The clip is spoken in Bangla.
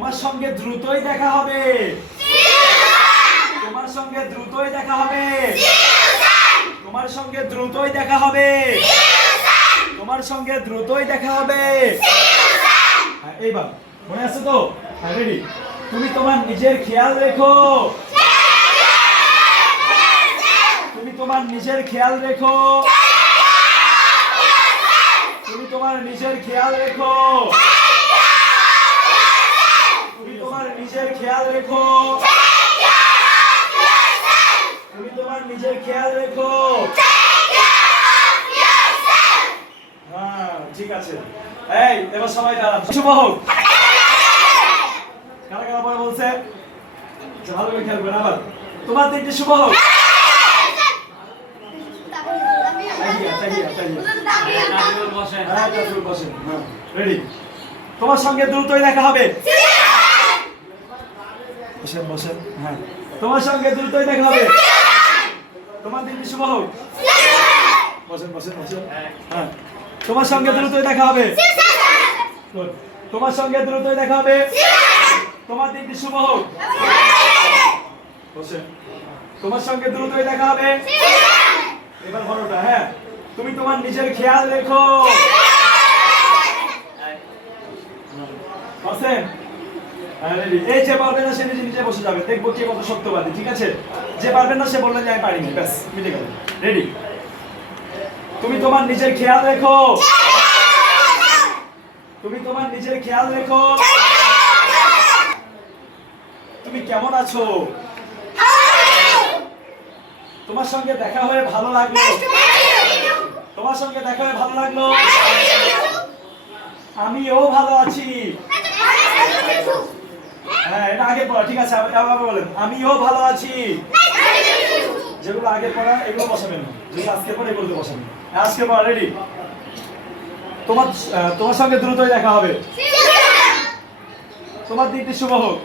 তোমার সঙ্গে দ্রুতই দেখা হবে। তোমার সঙ্গে দ্রুতই দেখা হবে। তোমার সঙ্গে দ্রুতই দেখা হবে। তোমার সঙ্গে দ্রুতই দেখা হবে। হ্যাঁ, এইবার। মনে আছে তো? রেডি তুমি তোমার নিজের খেয়াল রেখো। তুমি তোমার নিজের খেয়াল রেখো। তুমি তোমার নিজের খেয়াল রেখো তুমি তোমার নিজের খেয়াল রেখো। তুমি তোমার নিজের খেয়াল রেখো। হ্যাঁ ঠিক আছে। এই এবার সবাই দাঁড়ান শুভ হোক। কারা কারা পরে বলছে? আচ্ছা, ভালো করে খেয়াল করেন আবার। তোমার শুভ হোক। হ্যাঁ। হ্যাঁ? তোমার সঙ্গে দ্রুতই দেখা হবে। বসেন বসেন। হ্যাঁ। তোমার সঙ্গে দ্রুতই দেখা হবে। তোমার দিনটি শুভ হোক। বসেন বসেন বসেন। হ্যাঁ। তোমার সঙ্গে দ্রুতই দেখা হবে। তোমার সঙ্গে দ্রুতই দেখা হবে। তোমার দিনটি শুভ হোক। বসেন। তোমার সঙ্গে দ্রুতই দেখা হবে। এবার বড়টা হ্যাঁ। তুমি তোমার নিজের খেয়াল রেখো। বসেন? এই যে পারবে না, সে নিজে নিজে বসে যাবে। দেখব কে কত সত্যবাদী ঠিক আছে? যে পারবে না, সে বললেন যে আমি পারিনি, ব্যাস, মিটে গেল। রেডি তুমি তোমার নিজের খেয়াল রেখো। তুমি তোমার নিজের খেয়াল রেখো। তুমি কেমন আছো? তোমার সঙ্গে দেখা হয়ে ভালো লাগল? তোমার সঙ্গে দেখা হয়ে ভালো লাগল? আমিও ভালো আছি। হ্যাঁ এটা আগে পড়া ঠিক আছে আবার বলেন। আমিও ভালো আছি। যেগুলো আগে পড়া এগুলো বসাবেন। না যেগুলো আজকে পড়া এগুলো বসাবেন। আজকে পড়া রেডি তোমার তোমার সঙ্গে দ্রুতই দেখা হবে। তোমার দিনটি শুভ হোক।